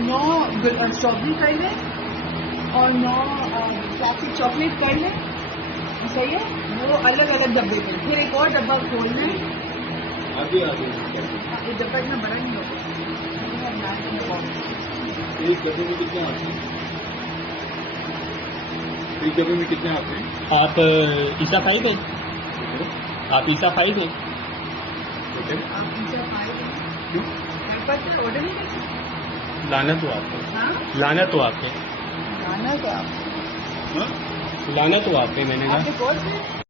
9 strawberry कर लें और 9 क्लासिक चॉकलेट कर लें, सही है। वो अलग अलग डब्बे में, फिर एक और डब्बा खोलना है। आगे ये डब्बा इतना बड़ा नहीं होगा। एक डब्बे में कितने आते हैं? एक डब्बे में कितने आते हैं? आप ईसा खाएंगे? आप ईसा खाएंगे? आप पिज़्ज़ा खाएंगे? मेरे पास ऑर्डर नहीं करते। लाना तो आपको, हाँ, लाना तो आपके, खाना तो आप हाँ? लाना तो आपके, मैंने कहा। आपने कॉल किया?